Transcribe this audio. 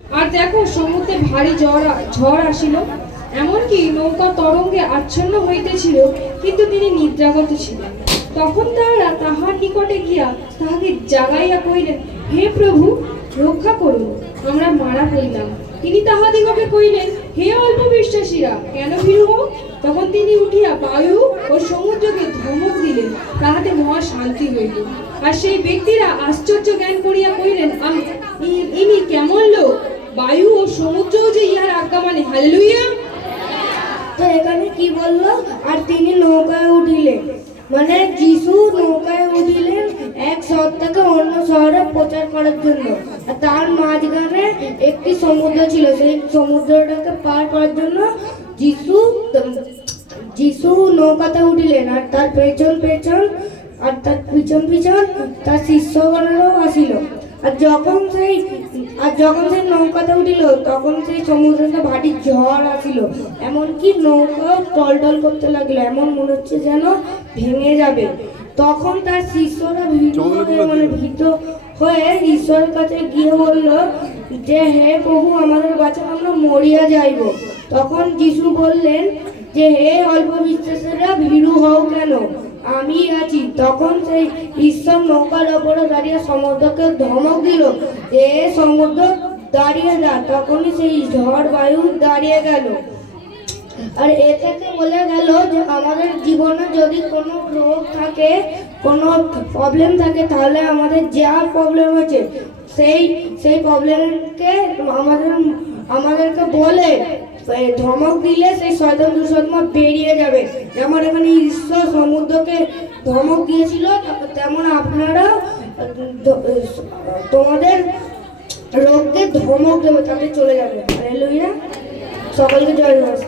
আর দেখো সমুদ্রে ভারী ঝড় আসিল, এমনকি নৌকা তরঙ্গে আচ্ছন্ন হইতেছিল, কিন্তু তিনি নিদ্রাগত ছিলেন। তখন তাহারা তাহার নিকটে গিয়া তাহাকে জাগাইয়া কহিলেন, হে প্রভু, রক্ষা করুন, আমরা মারা পড়িলাম। তিনি তাহাদিগকে কহিলেন, হে অল্প বিশ্বাসীরা, কেন ভীরু হও? তখন তিনি উঠিয়া বায়ু ও সমুদ্রকে ধমক দিলেন, তাহাতে মহা শান্তি হইল। আর সেই ব্যক্তিরা আশ্চর্য জ্ঞান করিয়া কহিলেন, ইনি কেমন লোক, বায়ু ও সমুদ্রও যে ইহার আজ্ঞা মানে। হালেলুয়া। তো এখানে কি বললো? আর তিনি নৌকায় উঠিলেন, মানে যিশু নৌকায় উঠিলেন এক শহর থেকে অন্য শহরে প্রচার করার জন্য। আর তার মাঝখানে একটি সমুদ্র ছিল, সেই সমুদ্রটাকে পার করার জন্য যিশু নৌকাতে উঠিলেন। আর তার পেছন পিছন তার শিষ্যগণেরও আসিল। আর যখন সেই নৌকাতে উঠিল, তখন সেই সমুদ্রটা ভারী ঝড় আসিল, এমনকি নৌকা টলটল করতে লাগলো, এমন মনে হচ্ছে যেন ভেঙে যাবে। তখন তার শিষ্যরা ভীত হয়ে ঈশ্বরের কাছে গিয়ে বলল যে, হে প্রভু, আমাদের বাঁচান, আমরা মরিয়া যাইব। তখন যিশু বললেন যে, হে অল্প বিশ্বাসীরা, ভীরু হও কেন, আমি আছি। তখন সেই ঈশ্বর নৌকার ওপরে দাঁড়িয়ে সমুদ্রকে ধমক দিল যে, সমুদ্র দাঁড়িয়ে যা। তখনই সেই ঝড় বায়ু দাঁড়িয়ে গেল। আর এ থেকে বলে গেল যে আমাদের জীবনে যদি কোনো রোগ থাকে, কোনো প্রবলেম থাকে, তাহলে আমাদের যা প্রবলেম আছে সেই প্রবলেমকে আমাদেরকে বলে ধমক দিলে সেই শয়তান দুঃস্বপ্ন বেরিয়ে যাবে। যেমন এখানে ঈশ্বর সমুদ্রকে ধমক দিয়েছিল, তেমন আপনারা তোমাদের রোগকে ধমক দেবে, তাতে চলে যাবে। হালেলুয়া। সকলকে জয় জয়।